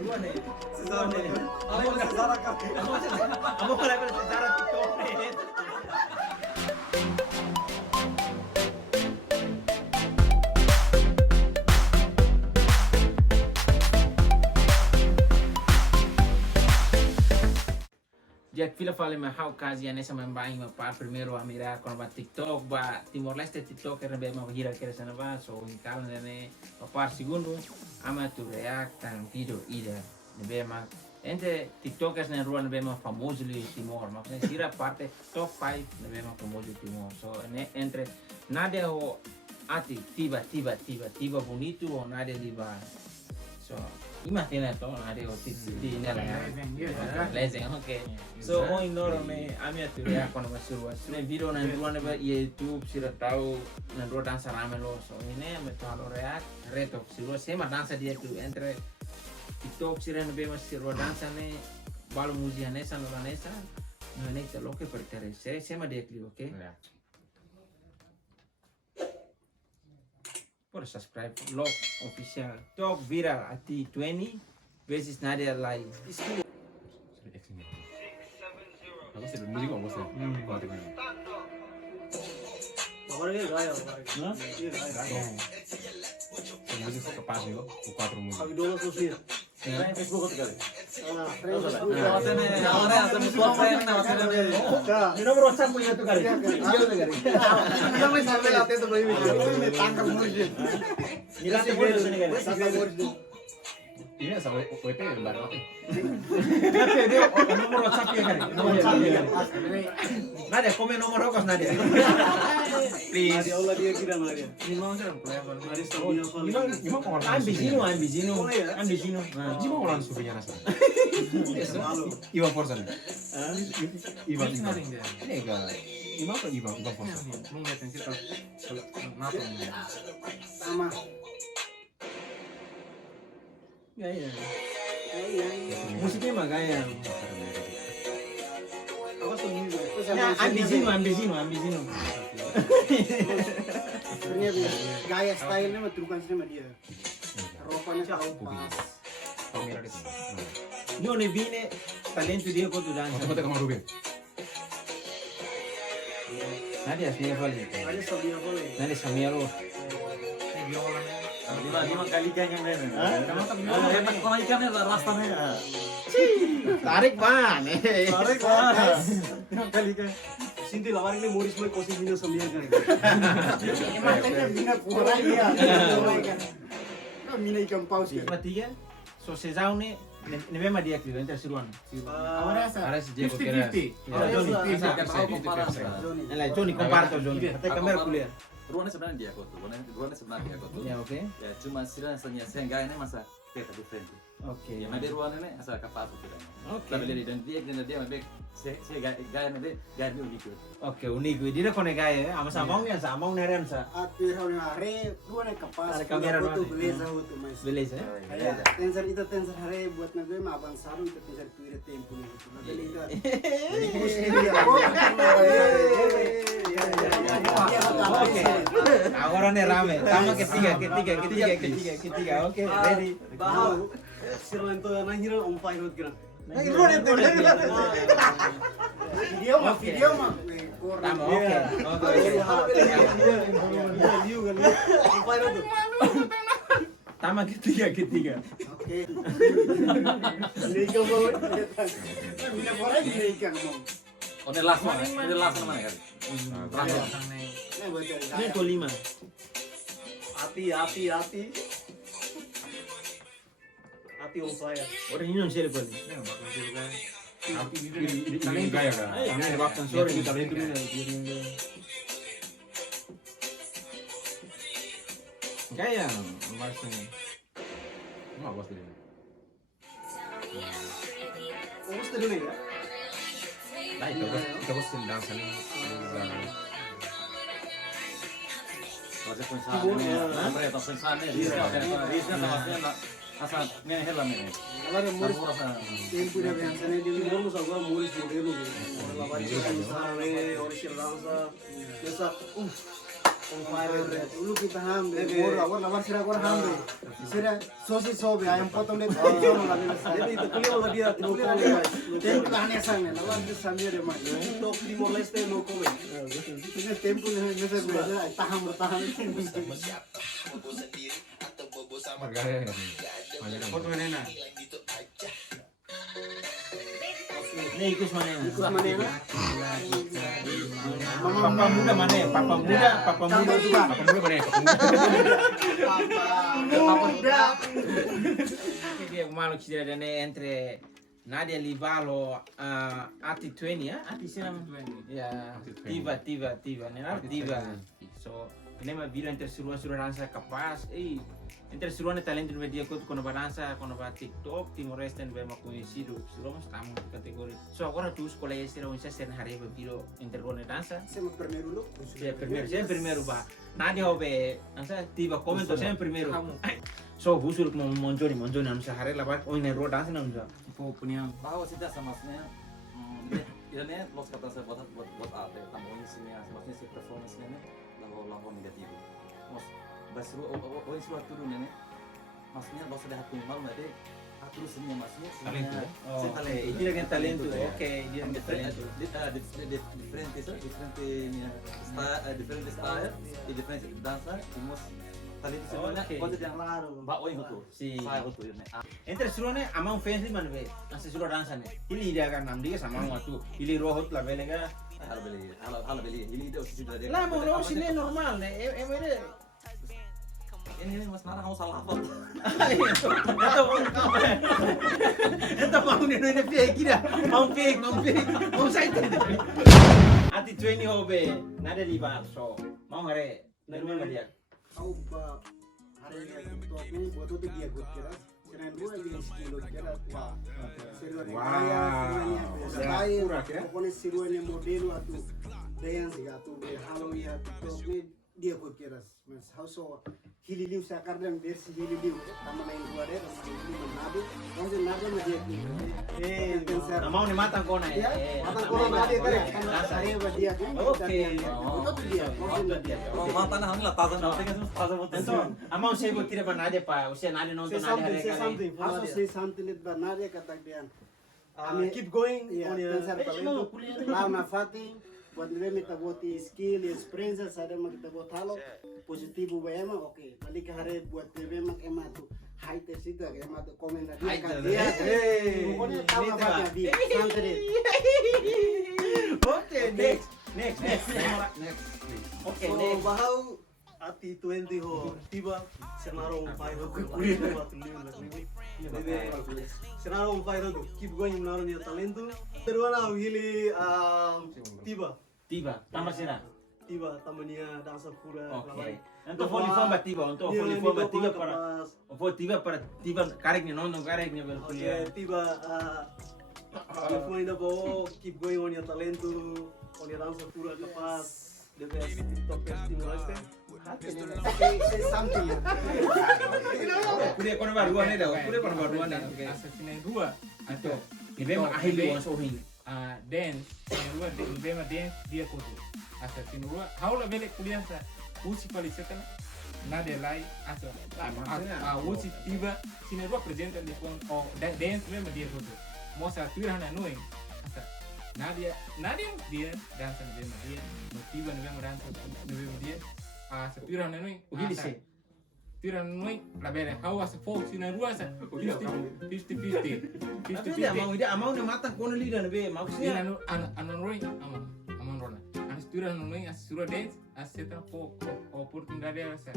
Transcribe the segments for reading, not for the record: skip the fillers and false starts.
ruan nih. Sejarah kaki. Kamu mulai bersejarah TikTok nih. Jack fila fale me hau kazi anessa me mbai me par primero a mirar con ba TikTok ba Timor Leste TikTok era be ma gira que sana ba so in kala ne par segundo ama tu react an video ida ne be ma ente TikTokers ne ruan be ma famoso li Timor ma ne sira parte top 5 ne be ma famoso Timor so ne entre nade o ati tiba bonito o nade liba so imagina to nade o di nela legend okay so hoy no me ami atu ya kono masuru ne video na ruan ba YouTube sira tahu na ruan dansa ramelo so ini me to alo react reto sira sema dansa dia tu entre TikTok sira ne be mas sira dansa ne balu musica nessa no nessa non è lo che per te sema dia clip okay por subscribe log official talk viral ati 20 versus Nadia Lai Aku sih musik kok bos ya. Agora ele ganha, no Musik kok kepas nih kok. 4 musik. Sabe dolo sosir. Nah, Facebook kok kali. mi nomor WhatsApp punya tu kali Dia me sabe lá dentro do vídeo. Me tangkap murje. mira te vuelvo sini kali Ini sama WP baru nanti. Nanti dia nomor WhatsApp ya kali nomor WhatsApp ya kali Nadia come nomor rokos Nadia please Dia Allah dia kira Maria. ni mau ser play Mari sabia fala. Gimana kok orang? I'm Bizino Gimana orang supinya rasa? Malu. Iwa Forza nih. Iwa. Mix nothing there. Ini enggak. Iwa apa Iwa Forza? Mau lihat yang kita nato Sama. gaya Iya. musiknya mah gaya Awas tuh ini. ya I'm Bizino Sebenarnya dia gaya stylenya mah turukan sama dia. Ropanya tahu pas. Tahu merah itu. io ne vine talento dia kok tu dansa Otomatis kamu Ruben. Nadia sini kali Ada sabia boleh. Nadia samia lo Lima kali ikannya men. kamu tak Hebat kalau ikannya rasanya. tarik man Tarik banget. Kali kan. Sinti lawan ini Moris mulai kosi bina sabia kan. Emang kan bina pura ya. Mina ikan paus kan. Matiga so se zaune ne vema dia clip entre siruan Ada si Diego 50-50. kira. Johnny Nela Johnny comparto Johnny até kamera kuliah Ruannya sebenarnya dia kok tuh. Ruannya sebenarnya dia kok tuh. ya oke Ya cuma siranya saya enggak ini masa kita different. oke Ya ada ruannya ini asal kapal tuh kiranya. oke Tapi dia dan dia memang saya gaya nanti gaya dia unik. oke unik dia kone gaya ama samong ya samong neren sa Atir hal hari dua nih kapas. Ada kamera foto doang. beleza foto mas. beleza Kayak tensor itu tensor hari buat nabe mah abang saru itu tensor Twitter tempo nih gitu. Nabe lihat. oke agora ne rame tama ketiga oke ready Tahu. Sirlan itu yang nanya om fire kira. Video mah. tama oke Om fire tuh. tama ketiga Oke. Ini kamu. Mina orang ini ikan mau. Oh ini last mana? Ini last mana kan? Ini buat ini kelima hati. Hati om fire. orang ini non sele kali Ini gaya kan? ini waktu sore kita itu gaya maksudnya Enggak bos dia. Kamu setuju nih ya? Nah, itu bos dansa nih. Kalau saya pensar, mereka pensar nih, risnya maksudnya asal ngehel lah nih. Kalau ada Moris tempo dia biasanya dia bilang musa gua Moris modelo gitu. Lawan itu kan sare, Oris dansa. Biasa Ulu kita hambre, agora lavar será agora hambre. Será sosi sobe, ayam potong deh. Jadi itu kuliah lah dia, kuliah lah. Tempo lah nih sana, lavar di sana deh mah. Untuk Timor Leste no come. Ini tempo nih nesa gula, tahan bertahan. Margarita kan. Foto mana? Nih ikut mana? Ikut mana? Papa muda mana? Papa muda Tambah juga. Apa mulu mana? Muda. Dia malu kita ada entre Nadia Livalo Ati 20 ya? Ati sih namanya? Ya, Tiva. Nenar Tiva. So, ini mah bilang entre suruhan dansa kapas, entre suruhan talento no dia quando dança, quando vai TikTok, Timor Leste não vai mais conhecido, suruhan estamos categoria. So agora tu escolhe esse era um ser hareba video entre quando dança. Sempre primeiro look. Sempre primeiro ba. Nadia hobe, dança Tiva comento sempre primeiro. So busul como monjoni não se harela ba, ou nem roda dança não já. Tipo punya. Bahwa sih sama maksudnya ini los kata saya buat apa tamuin sini maksudnya si performance-nya lawan negatif. Mas basru sudah turun ini. Maksudnya los sudah hatu mal nanti atur sini maksudnya Talento. Oke, dia dengan talento. Oke, dia dengan talento. Different style, different dansa, imos talento sebenarnya kode yang Claro. mbak oi itu. Si. Saya itu ini. Entre suruhan amang fans di mana be? Nasi suruh dansa nih. Ini dia kan nam dia sama waktu. Ini rohot lah belega. Halo beli. Ini dia sudah ada. Lah mau no sini normal nih. Emang ini mas Nara kamu salah apa? Ito mau ini fake kira. Mau fake. Mau site. Ati 20 hobe. Nada di bar so. Mau ngare. Nerima dia. Kau ba hari ini TikTok ni buat tu dia good kira. Keren dua dia skill kira. Wah. Seru ni. Pura, Pokoknya seruannya model atau dance atau halo ya TikTok ni dia good kira. Mas hauso hililiu sakardan dersi hililiu sama main dua deh sama hililiu menado. Langsung nado dia. Pensar. Mau ni matang kau na. Ya, matang kau nado kare. Saya buat dia. Oke. Itu dia. Maksudnya dia. Mata nah nggak tahu nanti kan Ento, amang saya buat tidak pernah ada pa. Usia nade nonton nade hari kali. Also say something it Bernardia katakdian. Keep going Yeah, on your pensar talento. Lá na Fati, quando ele está botando skill e experiência, sabe mas kita botalo positivo bem mas ok. Ali que hare buat TV mas ematu high test itu que ematu comentar dia kan dia. Pokoknya tahu apa dia. Santai. Oke, next. Oke, so next. bahau ati 20 ho tiba senarong 5 ho kuliah batu liu na liu senarong 5 ho keep going naron dia talento terwana hili tiba Tambah sira. tiba tamania dansa pura Oke. Untuk folifon tiba, untuk folifon tiba para. Untuk tiba karek ni nonton karek ni berkuliah. tiba telefone da bawa keep going on your talento on your dansa pura kapas the best TikTok Timor Leste. Say something. Kuliah kono baruan ni dah. Kuliah kono baruan ni. Oke. Assassina dua Itu. Ibe mah ahli luang sohin. dance dua bema dance dia kudu Assassina dua haula bele kuliah sa usi paliseta nade lai asa usi tiba sina dua presenta di kon dance bema dia kudu mosa tirana noing asa Nadia dia dansa bema dia motiva bema dansa bema dia asa tirana noing Ugili se. Tiran noi la bene how as folks in a ruasa 50 Dia mau ni matang kono lida ni be. Maksudnya Tiran anon roi amon rona as tiran noi as sura dance as seta po oportunidade asa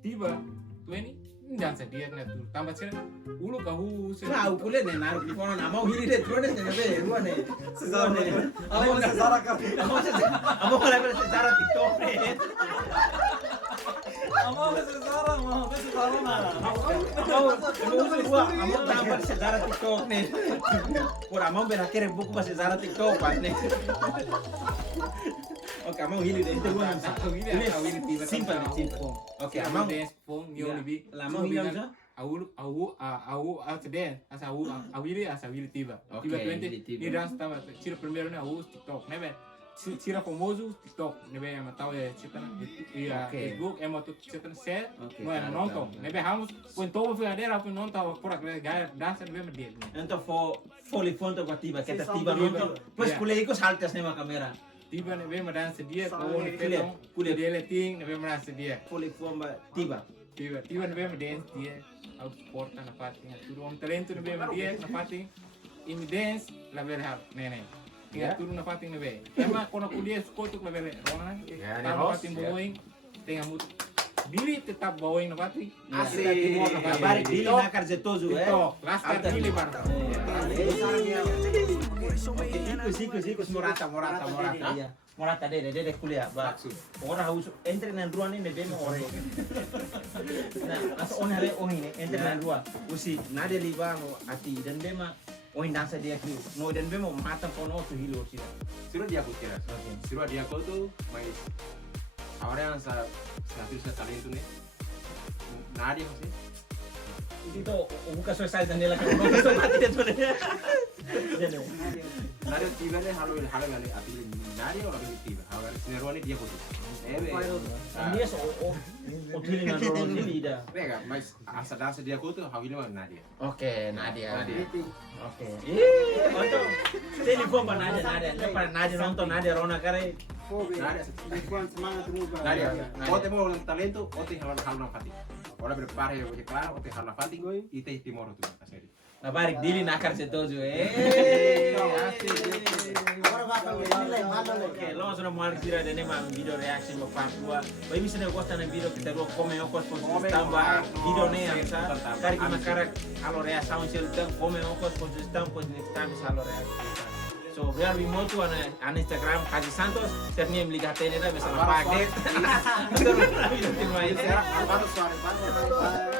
tiba 20 dansa dia na tu tambah sera ulu kahu Nah, kuliah ni naruh di kono na mau hiri deh drone ni be. Ruan ni. Sesara ni. Amo kalau pada secara TikTok ni. Amo sekarang mau sekarang mana? Amo dapat secara TikTok ni. Por amo berakhir buku pas secara TikTok pas ni. Oke, amo hiri deh itu gua ini tiba Simple. Oke, amo dance pon yo libi lama hilang sah. Aku dance asa awili tiba Oke, tiba Willy 20 tiba. ni dance tava tira primeiro na TikTok né velho sira famoso TikTok nebe ama tahu ya cetana iya Oke. Facebook emo tu cetana share Oke, no emo nonton nebe hamus pun tobo fi adera pun nonton por aquele gaya dança nebe medel Então foi fonte com tiba, que Sim, tá são tiba tiba. não. Pois Yeah. kulei ko saltas nema kamera. tiba nebe ma dança dia Só ko ni nebe pelong kulit. kulit dele ting nebe ma dança dia Foi fomba tiba. tiba nebe ma dance dia au porta na parte tudo om talento nebe ma dia na parte in dance la vera nene Yeah. Tinggal turun na parte nebe ema kono kuliah skotuk la vera rona Yeah, na Ros, parte yeah. boing tengah mut dili tetap bawain na parte Asik. Kita timur na parte Bari dili TikTok, nakar zetozu eh. TikTok laskar Alter. dili bar Ikut morata. Iya. Morata dede kuliah. Ba. Ora harus entre na rua ni nebe mo ore. Nah, as on hare on ini entre na rua. Usi nade libano ati dan bema oin dansa dia kriu. No dan bema mata kono tu hilo sila. Siro dia kutira. Siro dia kau tu mais ahora yang sa talento nih. Nada masih. Itu buka sosial dan nela kan. Buka sosial mati dia tu deh. Jadi. Nada tiba nih halo kali api nada orang ini tiba. Ahora sineruan dia kau tu. Dia so o tili na rolo tili dah. Rega, mas asa dansa dia kau tu hawili mana Nadia. Oke, Nadia. Nadia. Oke. Untuk telepon pa Nadia. Lepas Nadia nonton Nadia Rona kare. Fobe. Nada. Lingkuan semangat muka. Nadia. Ote mo orang talento, ote hal nafati. Ora prepara ya porque claro, ote hal nafati y te timor tu aseri. Nabarik dili nakar setoju. Ora bakal nilai malo Oke, lo sudah mau sira dan ini video reaction mau part 2. Bagi misalnya gostan na video kita lo komen okos posisi tambah video nih yang sa. Kari kita karak alo reaksi sound sel tang komen okos posisi tambah alo reaksi. So, biar remote tu ana Instagram Kaji Santos, ternyata melihat ini dah bisa pakai. Terus video timah ini. Baru suara baru.